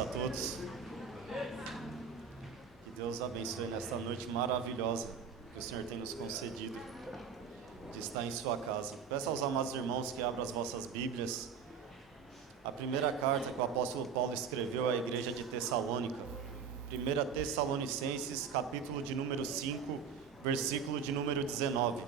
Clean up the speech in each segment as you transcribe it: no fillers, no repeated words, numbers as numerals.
a todos. Que Deus abençoe nesta noite maravilhosa que o Senhor tem nos concedido de estar em sua casa. Peço aos amados irmãos que abram as vossas Bíblias. A primeira carta que o apóstolo Paulo escreveu à igreja de Tessalônica. 1 Tessalonicenses, capítulo de número 5, versículo de número 19.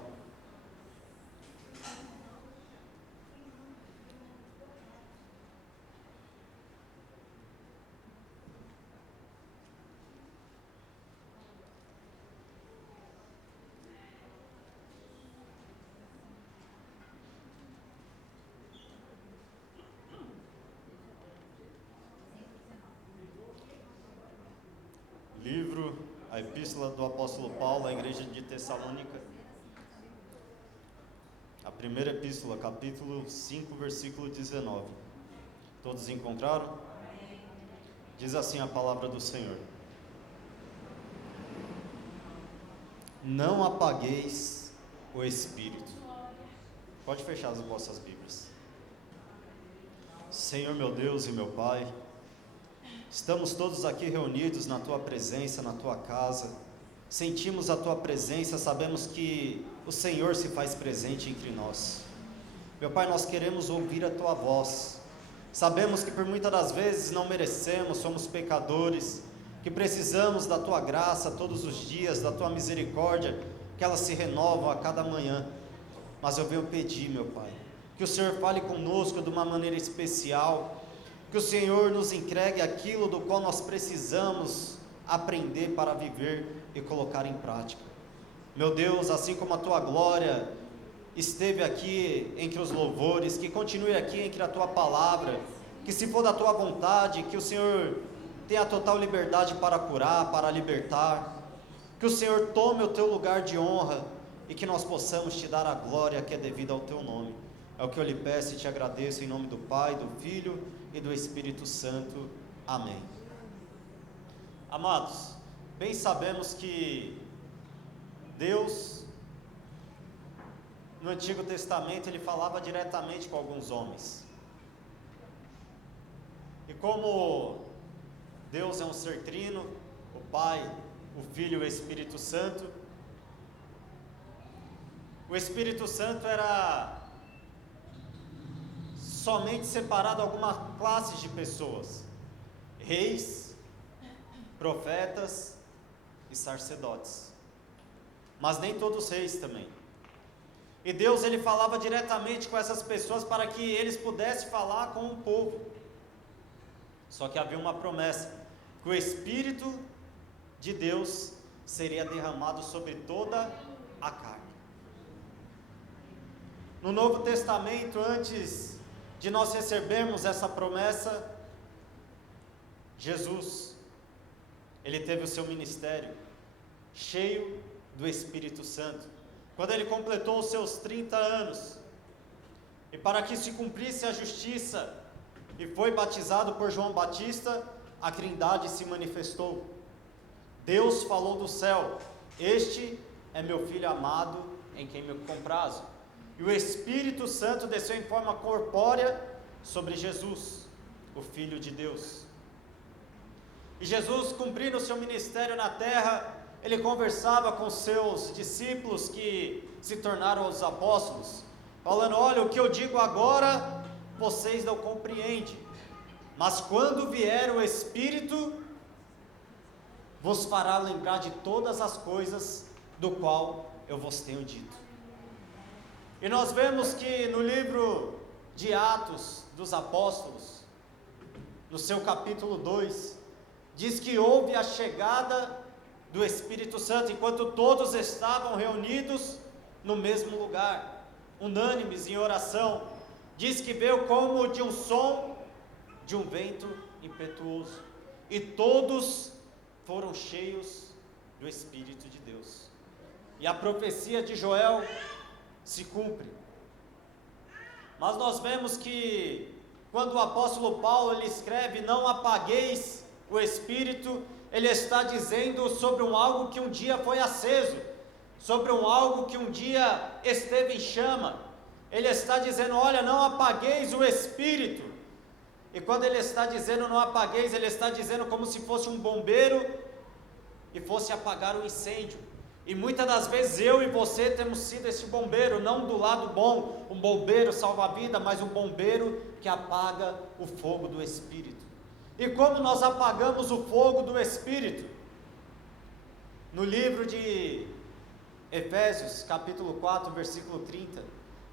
A epístola do apóstolo Paulo à igreja de Tessalônica, a primeira epístola, capítulo 5, versículo 19. Todos encontraram? Diz assim a palavra do Senhor: não apagueis o Espírito. Pode fechar as vossas Bíblias. Senhor meu Deus e meu Pai, estamos todos aqui reunidos na Tua presença, na Tua casa. Sentimos a Tua presença, sabemos que o Senhor se faz presente entre nós. Meu Pai, nós queremos ouvir a Tua voz. Sabemos que por muitas das vezes não merecemos, somos pecadores, que precisamos da Tua graça todos os dias, da Tua misericórdia, que ela se renova a cada manhã. Mas eu venho pedir, meu Pai, que o Senhor fale conosco de uma maneira especial, que o Senhor nos entregue aquilo do qual nós precisamos aprender para viver e colocar em prática. Meu Deus, assim como a Tua glória esteve aqui entre os louvores, que continue aqui entre a Tua palavra, que se for da Tua vontade, que o Senhor tenha total liberdade para curar, para libertar, que o Senhor tome o Teu lugar de honra e que nós possamos Te dar a glória que é devida ao Teu nome. É o que eu lhe peço e Te agradeço em nome do Pai, do Filho e do Espírito Santo. Amém. Amados, bem sabemos que Deus, no Antigo Testamento, Ele falava diretamente com alguns homens. E como Deus é um ser trino, o Pai, o Filho e o Espírito Santo, o Espírito Santo era somente separado algumas classes de pessoas: reis, profetas e sacerdotes, mas nem todos reis também. E Deus, Ele falava diretamente com essas pessoas para que eles pudessem falar com o povo. Só que havia uma promessa, que o Espírito de Deus seria derramado sobre toda a carne. No Novo Testamento, antes de nós recebermos essa promessa, Jesus, Ele teve o seu ministério cheio do Espírito Santo, quando Ele completou os seus 30 anos, e para que se cumprisse a justiça, e foi batizado por João Batista, a Trindade se manifestou. Deus falou do céu: este é meu Filho amado, em quem me comprazo. E o Espírito Santo desceu em forma corpórea sobre Jesus, o Filho de Deus. E Jesus, cumprindo o seu ministério na terra, Ele conversava com seus discípulos que se tornaram os apóstolos, falando: olha, o que eu digo agora, vocês não compreendem, mas quando vier o Espírito, vos fará lembrar de todas as coisas do qual eu vos tenho dito. E nós vemos que no livro de Atos dos Apóstolos, no seu capítulo 2, diz que houve a chegada do Espírito Santo, enquanto todos estavam reunidos no mesmo lugar, unânimes em oração. Diz que veio como de um som de um vento impetuoso, e todos foram cheios do Espírito de Deus. E a profecia de Joel se cumpre. Mas nós vemos que quando o apóstolo Paulo ele escreve: não apagueis o Espírito, ele está dizendo sobre algo que um dia foi aceso, sobre algo que um dia esteve em chama. Ele está dizendo: olha, não apagueis o Espírito. E quando ele está dizendo não apagueis, ele está dizendo como se fosse um bombeiro e fosse apagar um incêndio. E muitas das vezes eu e você temos sido esse bombeiro, não do lado bom, um bombeiro salva-vida, mas um bombeiro que apaga o fogo do Espírito. E como nós apagamos o fogo do Espírito? No livro de Efésios, capítulo 4, versículo 30,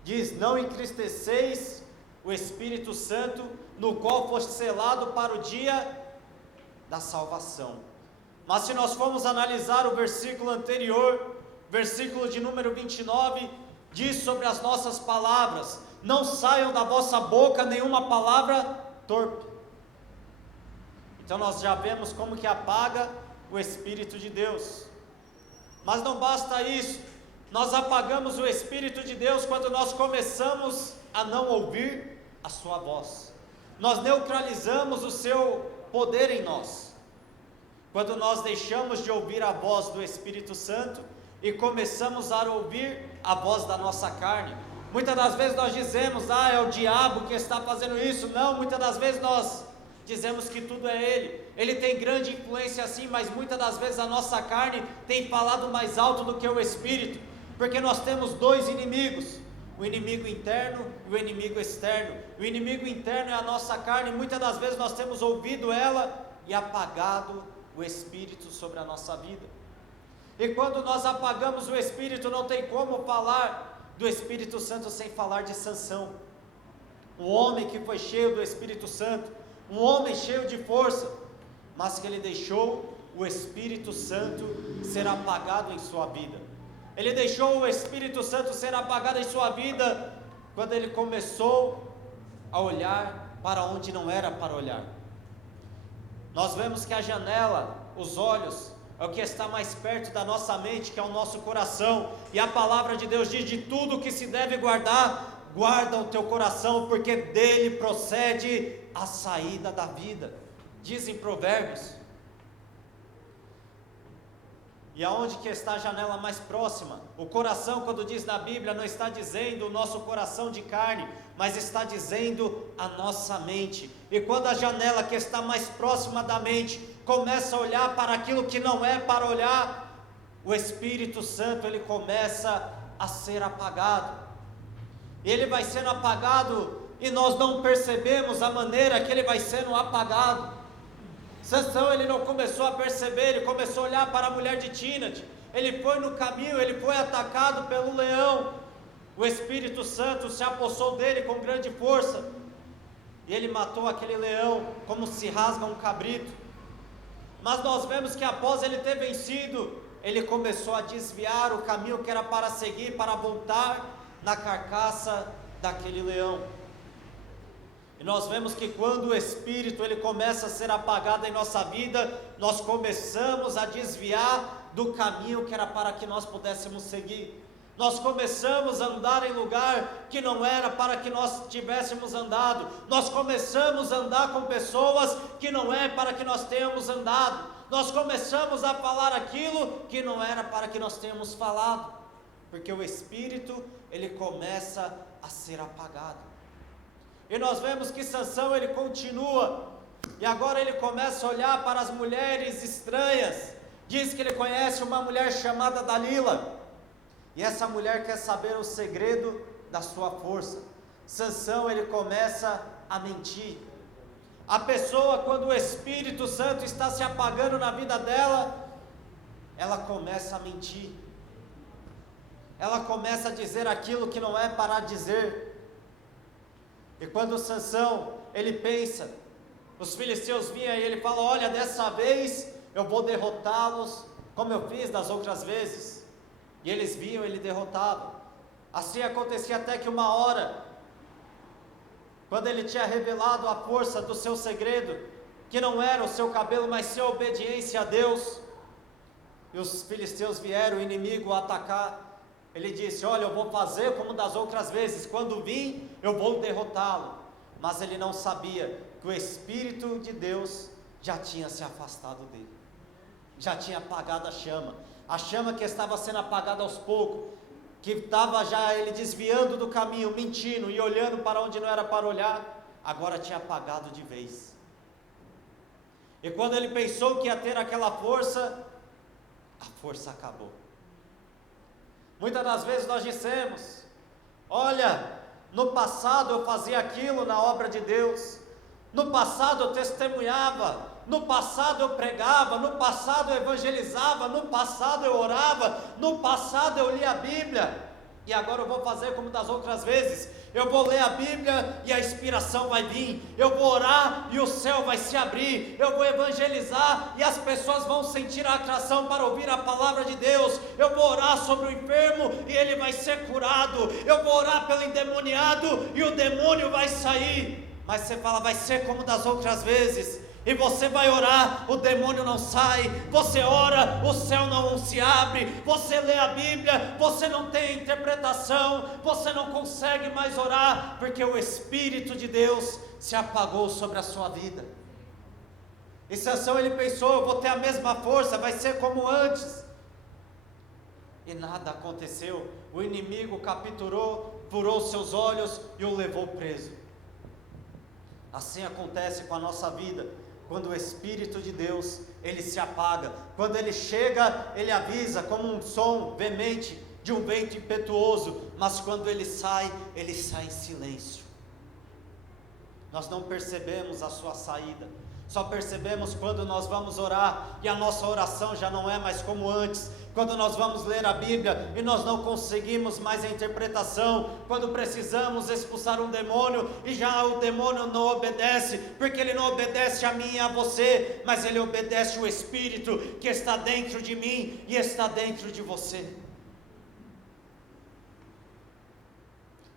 diz: não entristeceis o Espírito Santo, no qual foste selado para o dia da salvação. Mas se nós formos analisar o versículo anterior, versículo de número 29, diz sobre as nossas palavras: não saiam da vossa boca nenhuma palavra torpe. Então nós já vemos como que apaga o Espírito de Deus. Mas não basta isso, nós apagamos o Espírito de Deus quando nós começamos a não ouvir a sua voz. Nós neutralizamos o seu poder em nós, quando nós deixamos de ouvir a voz do Espírito Santo e começamos a ouvir a voz da nossa carne. Muitas das vezes nós dizemos: é o diabo que está fazendo isso. Não, muitas das vezes nós dizemos que tudo é ele tem grande influência sim, mas muitas das vezes a nossa carne tem falado mais alto do que o Espírito, porque nós temos dois inimigos, o inimigo interno e o inimigo externo. O inimigo interno é a nossa carne, muitas das vezes nós temos ouvido ela e apagado o Espírito sobre a nossa vida. E quando nós apagamos o Espírito, não tem como falar do Espírito Santo sem falar de Sansão, um homem que foi cheio do Espírito Santo, um homem cheio de força, mas que ele deixou o Espírito Santo ser apagado em sua vida. Ele deixou o Espírito Santo ser apagado em sua vida quando ele começou a olhar para onde não era para olhar. Nós vemos que a janela, os olhos, é o que está mais perto da nossa mente, que é o nosso coração. E a palavra de Deus diz: de tudo que se deve guardar, guarda o teu coração, porque dele procede a saída da vida, diz em Provérbios. E aonde que está a janela mais próxima? O coração, quando diz na Bíblia, não está dizendo o nosso coração de carne, mas está dizendo a nossa mente. E quando a janela que está mais próxima da mente começa a olhar para aquilo que não é para olhar, o Espírito Santo ele começa a ser apagado. Ele vai sendo apagado e nós não percebemos a maneira que ele vai sendo apagado. Sansão, ele não começou a perceber, ele começou a olhar para a mulher de Tínate, ele foi no caminho, ele foi atacado pelo leão, o Espírito Santo se apossou dele com grande força, e ele matou aquele leão, como se rasga um cabrito. Mas nós vemos que após ele ter vencido, ele começou a desviar o caminho que era para seguir, para voltar na carcaça daquele leão. E nós vemos que quando o Espírito ele começa a ser apagado em nossa vida, nós começamos a desviar do caminho que era para que nós pudéssemos seguir. Nós começamos a andar em lugar que não era para que nós tivéssemos andado. Nós começamos a andar com pessoas que não é para que nós tenhamos andado. Nós começamos a falar aquilo que não era para que nós tenhamos falado. Porque o Espírito ele começa a ser apagado. E nós vemos que Sansão ele continua, e agora ele começa a olhar para as mulheres estranhas. Diz que ele conhece uma mulher chamada Dalila, e essa mulher quer saber o segredo da sua força. Sansão ele começa a mentir. A pessoa, quando o Espírito Santo está se apagando na vida dela, ela começa a mentir, ela começa a dizer aquilo que não é para dizer. E quando Sansão, ele pensa, os filisteus vinham e ele fala: olha, dessa vez eu vou derrotá-los, como eu fiz das outras vezes. E eles vinham, ele derrotava. Assim acontecia até que uma hora, quando ele tinha revelado a força do seu segredo, que não era o seu cabelo, mas sua obediência a Deus, e os filisteus vieram, o inimigo, atacar. Ele disse: olha, eu vou fazer como das outras vezes, quando vim, eu vou derrotá-lo. Mas ele não sabia que o Espírito de Deus já tinha se afastado dele, já tinha apagado a chama que estava sendo apagada aos poucos, que estava já ele desviando do caminho, mentindo e olhando para onde não era para olhar. agora tinha apagado de vez. E quando ele pensou que ia ter aquela força, a força acabou. Muitas das vezes nós dissemos: olha, no passado eu fazia aquilo na obra de Deus, no passado eu testemunhava, no passado eu pregava, no passado eu evangelizava, no passado eu orava, no passado eu lia a Bíblia, e agora eu vou fazer como das outras vezes. Eu vou ler a Bíblia e a inspiração vai vir, eu vou orar e o céu vai se abrir, eu vou evangelizar e as pessoas vão sentir a atração para ouvir a palavra de Deus, eu vou orar sobre o enfermo e ele vai ser curado, eu vou orar pelo endemoniado e o demônio vai sair. Mas você fala: vai ser como das outras vezes. E você vai orar, o demônio não sai. Você ora, o céu não se abre. Você lê a Bíblia, você não tem interpretação. Você não consegue mais orar, porque o Espírito de Deus se apagou sobre a sua vida. E Sansão, ele pensou: eu vou ter a mesma força, vai ser como antes. E nada aconteceu. O inimigo capturou, furou seus olhos e o levou preso. Assim acontece com a nossa vida. Quando o Espírito de Deus, ele se apaga, quando ele chega, ele avisa como um som veemente de um vento impetuoso, mas quando ele sai em silêncio. Nós não percebemos a sua saída, só percebemos quando nós vamos orar, e a nossa oração já não é mais como antes, quando nós vamos ler a Bíblia, e nós não conseguimos mais a interpretação, quando precisamos expulsar um demônio, e já o demônio não obedece, porque ele não obedece a mim e a você, mas ele obedece o Espírito, que está dentro de mim, e está dentro de você.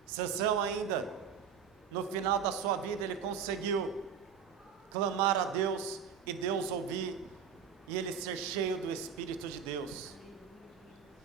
Sansão ainda, no final da sua vida, ele conseguiu clamar a Deus, e Deus ouvir, e ele ser cheio do Espírito de Deus.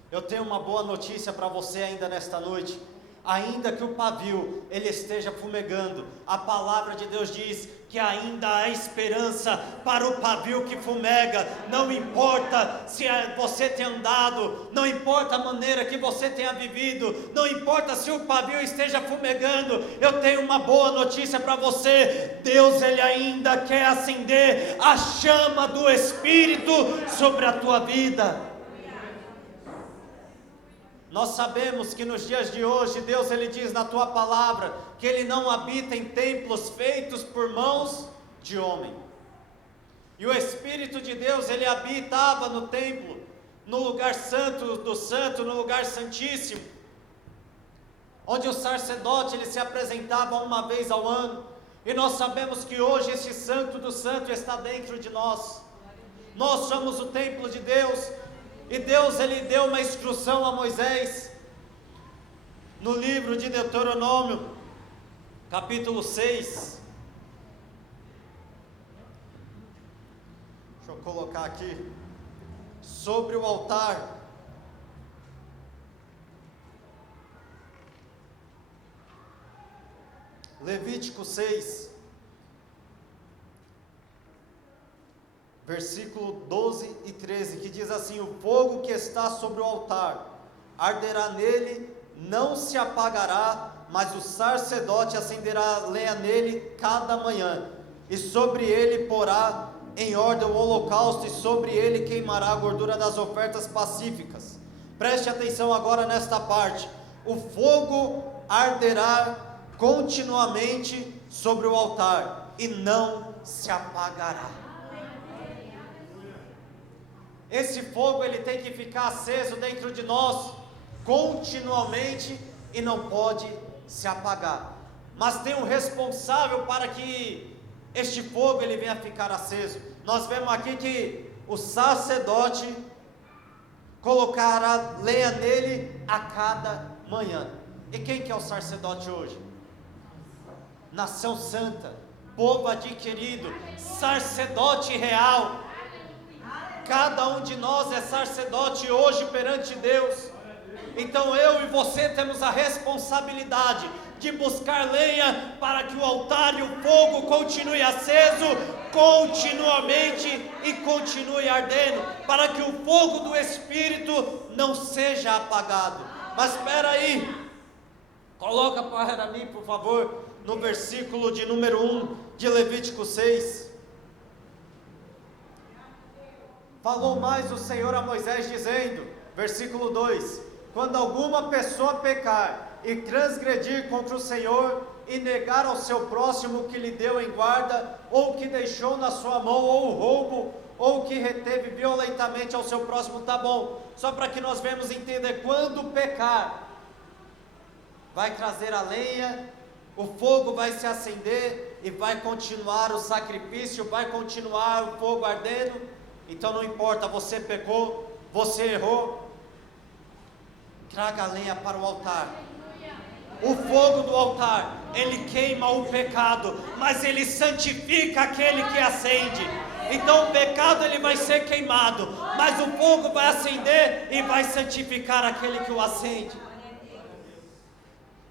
Eu tenho uma boa notícia para você ainda nesta noite. Ainda que o pavio ele esteja fumegando, a palavra de Deus diz que ainda há esperança para o pavio que fumega. Não importa se você tem andado, não importa a maneira que você tenha vivido, não importa se o pavio esteja fumegando, eu tenho uma boa notícia para você. Deus, ele ainda quer acender a chama do Espírito sobre a tua vida. Nós sabemos que nos dias de hoje, Deus, ele diz na tua palavra, que ele não habita em templos feitos por mãos de homem. E o Espírito de Deus, ele habitava no templo, no lugar santo do santo, no lugar santíssimo, onde o sacerdote, ele se apresentava uma vez ao ano. E nós sabemos que hoje esse santo do santo está dentro de nós. Nós somos o templo de Deus. E Deus, ele deu uma instrução a Moisés, no livro de Deuteronômio, capítulo 6, deixa eu colocar aqui, sobre o altar. Levítico 6, versículo 12 e 13, que diz assim: o fogo que está sobre o altar arderá nele, não se apagará, mas o sacerdote acenderá lenha nele cada manhã, e sobre ele porá em ordem o holocausto, e sobre ele queimará a gordura das ofertas pacíficas. Preste atenção agora nesta parte: o fogo arderá continuamente sobre o altar, e não se apagará. Esse fogo, ele tem que ficar aceso dentro de nós continuamente e não pode se apagar. Mas tem um responsável para que este fogo ele venha a ficar aceso. Nós vemos aqui que o sacerdote colocará lenha nele a cada manhã. E quem que é o sacerdote hoje? Nação santa, povo adquirido, sacerdote real. Cada um de nós é sacerdote hoje perante Deus. Então eu e você temos a responsabilidade de buscar lenha para que o altar e o fogo continue aceso continuamente e continue ardendo, para que o fogo do Espírito não seja apagado. Mas espera aí, coloca para mim, por favor, no versículo de número 1 de Levítico 6. Falou mais o Senhor a Moisés dizendo, versículo 2: quando alguma pessoa pecar e transgredir contra o Senhor, e negar ao seu próximo o que lhe deu em guarda, ou que deixou na sua mão, ou o roubo, ou que reteve violentamente ao seu próximo, tá bom, só para que nós venhamos entender, quando pecar, vai trazer a lenha, o fogo vai se acender, e vai continuar o sacrifício, vai continuar o fogo ardendo. Então não importa, você pecou, você errou, traga a lenha para o altar. O fogo do altar, ele queima o pecado, mas ele santifica aquele que acende. Então o pecado ele vai ser queimado, mas o fogo vai acender e vai santificar aquele que o acende.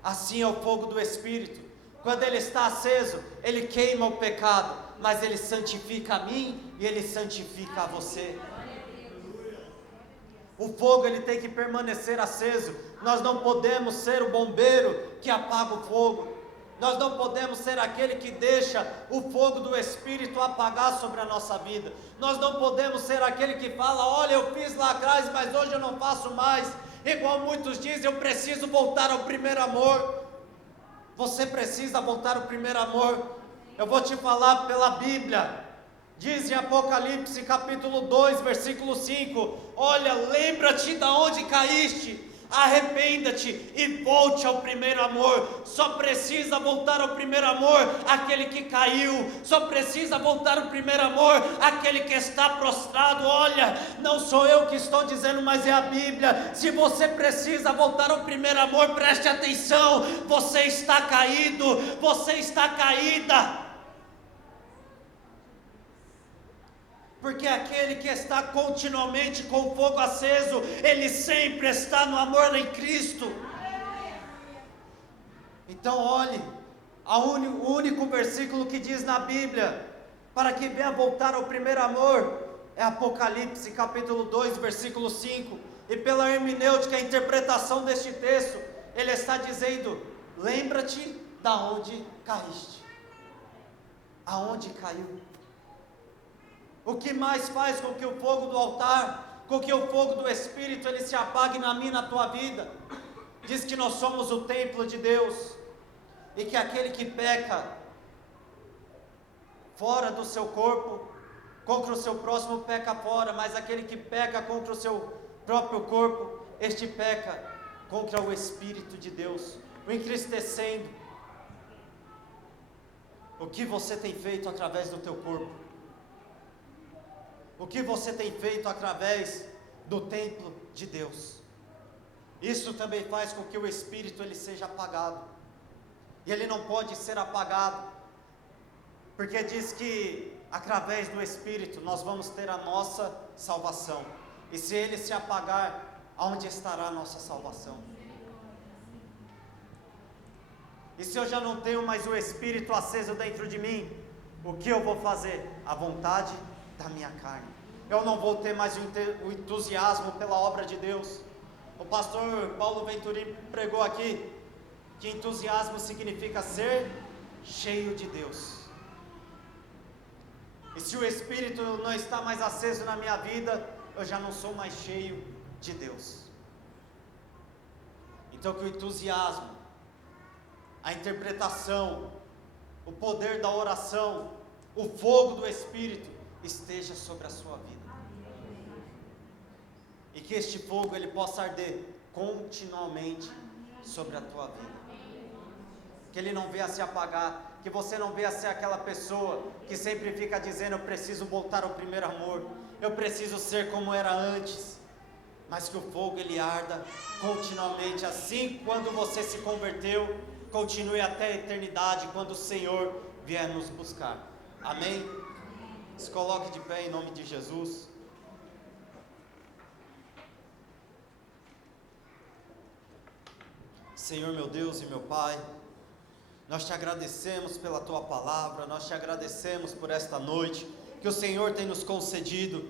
Assim é o fogo do Espírito. Quando ele está aceso, ele queima o pecado, mas ele santifica a mim e ele santifica a você. O fogo ele tem que permanecer aceso. Nós não podemos ser o bombeiro que apaga o fogo. Nós não podemos ser aquele que deixa o fogo do Espírito apagar sobre a nossa vida. Nós não podemos ser aquele que fala, olha, eu fiz lá atrás, mas hoje eu não faço mais. Igual muitos dizem, eu preciso voltar ao primeiro amor. Você precisa voltar ao primeiro amor. Eu vou te falar pela Bíblia. Diz em Apocalipse capítulo 2, versículo 5, olha, lembra-te de onde caíste, arrependa-te e volte ao primeiro amor. Só precisa voltar ao primeiro amor aquele que caiu, só precisa voltar ao primeiro amor aquele que está prostrado. Olha, não sou eu que estou dizendo, mas é a Bíblia. Se você precisa voltar ao primeiro amor, preste atenção, você está caído, você está caída. Porque aquele que está continuamente com o fogo aceso, ele sempre está no amor em Cristo. Então olhe, o único versículo que diz na Bíblia, para que venha voltar ao primeiro amor, é Apocalipse capítulo 2, versículo 5. E pela hermenêutica, a interpretação deste texto, ele está dizendo, lembra-te da onde caíste. Aonde caiu? O que mais faz com que o fogo do altar, com que o fogo do Espírito, ele se apague na minha e na tua vida? Diz que nós somos o templo de Deus, e que aquele que peca fora do seu corpo, contra o seu próximo peca fora, mas aquele que peca contra o seu próprio corpo, este peca contra o Espírito de Deus, o entristecendo. O que você tem feito através do teu corpo? O que você tem feito através do templo de Deus? Isso também faz com que o Espírito ele seja apagado. E ele não pode ser apagado, porque diz que através do Espírito nós vamos ter a nossa salvação. E se ele se apagar, aonde estará a nossa salvação? E se eu já não tenho mais o Espírito aceso dentro de mim, o que eu vou fazer? A vontade da minha carne. Eu não vou ter mais o entusiasmo pela obra de Deus. O pastor Paulo Venturim pregou aqui que entusiasmo significa ser cheio de Deus. E se o Espírito não está mais aceso na minha vida, eu já não sou mais cheio de Deus. Então que o entusiasmo, a interpretação, o poder da oração, o fogo do Espírito esteja sobre a sua vida. E que este fogo ele possa arder continuamente sobre a tua vida. Que ele não venha se apagar, que você não venha ser aquela pessoa que sempre fica dizendo, eu preciso voltar ao primeiro amor, eu preciso ser como era antes. Mas que o fogo ele arda continuamente, assim quando você se converteu, continue até a eternidade, quando o Senhor vier nos buscar. Amém? Se coloque de pé em nome de Jesus. Senhor meu Deus e meu Pai, nós te agradecemos pela Tua palavra, nós te agradecemos por esta noite, que o Senhor tem nos concedido.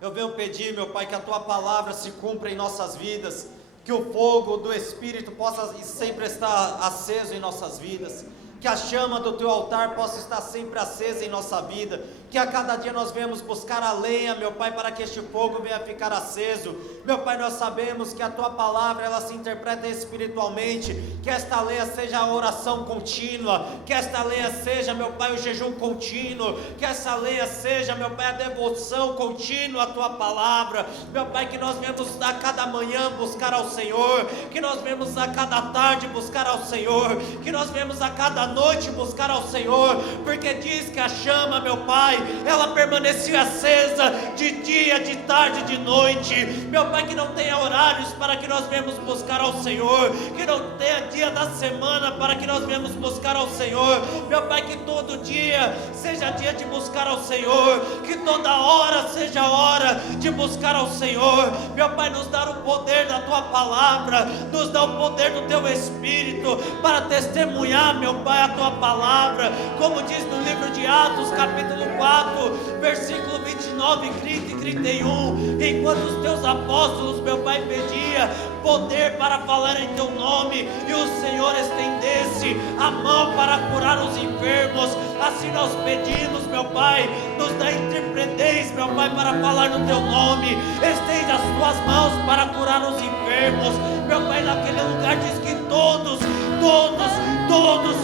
Eu venho pedir, meu Pai, que a Tua palavra se cumpra em nossas vidas, que o fogo do Espírito possa sempre estar aceso em nossas vidas, que a chama do Teu altar possa estar sempre acesa em nossa vida, que a cada dia nós venhamos buscar a lenha, meu Pai, para que este fogo venha ficar aceso. Meu Pai, nós sabemos que a Tua palavra, ela se interpreta espiritualmente, que esta lenha seja a oração contínua, que esta lenha seja, meu Pai, o jejum contínuo, que essa lenha seja, meu Pai, a devoção contínua à Tua palavra, meu Pai, que nós venhamos a cada manhã buscar ao Senhor, que nós venhamos a cada tarde buscar ao Senhor, que nós venhamos a cada noite buscar ao Senhor, porque diz que a chama, meu Pai, ela permanecia acesa de dia, de tarde, de noite. Meu Pai, que não tenha horários para que nós venhamos buscar ao Senhor, que não tenha dia da semana para que nós venhamos buscar ao Senhor. Meu Pai, que todo dia seja dia de buscar ao Senhor, que toda hora seja hora de buscar ao Senhor. Meu Pai, nos dá o poder da Tua palavra, nos dá o poder do Teu Espírito para testemunhar, meu Pai, a Tua palavra, como diz no livro de Atos, capítulo 4, versículo 29, 30 e 31, enquanto os Teus apóstolos, meu Pai, pedia poder para falar em Teu nome, e o Senhor estendesse a mão para curar os enfermos, assim nós pedimos, meu Pai, nos dá intrepidez, meu Pai, para falar no Teu nome, estende as Tuas mãos para curar os enfermos, meu Pai, naquele lugar diz que todos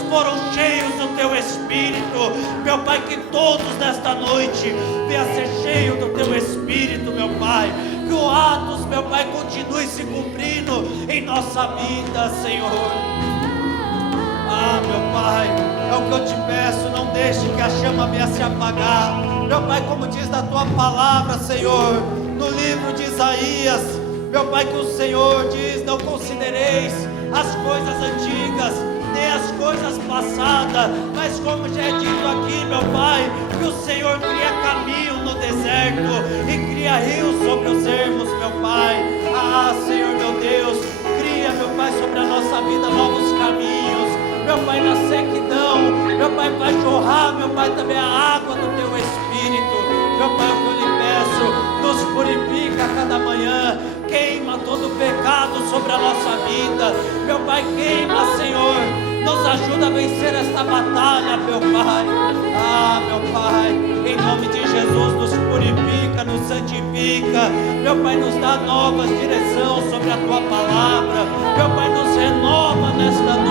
foram cheios do Teu Espírito, meu Pai, que todos nesta noite venham ser cheios do Teu Espírito, meu Pai, que o Atos, meu Pai, continue se cumprindo em nossa vida, Senhor. Ah, meu Pai, é o que eu te peço, não deixe que a chama venha se apagar, meu Pai, como diz na Tua palavra, Senhor, no livro de Isaías, meu Pai, que o Senhor diz, não considereis as coisas antigas, nem as coisas passadas, mas como já é dito aqui, meu Pai, que o Senhor cria caminho no deserto e cria rios sobre os ermos, meu Pai. Ah, Senhor, meu Deus, cria, meu Pai, sobre a nossa vida novos caminhos, meu Pai, na sequidão, meu Pai, vai jorrar, meu Pai, também a água do Teu Espírito, meu Pai, o que eu lhe peço, nos purifica a cada manhã, queima todo o pecado sobre a nossa vida, meu Pai, queima, Senhor, nos ajuda a vencer esta batalha, meu Pai. Ah, meu Pai, em nome de Jesus, nos purifica, nos santifica, meu Pai, nos dá novas direção sobre a Tua palavra, meu Pai, nos renova nesta noite.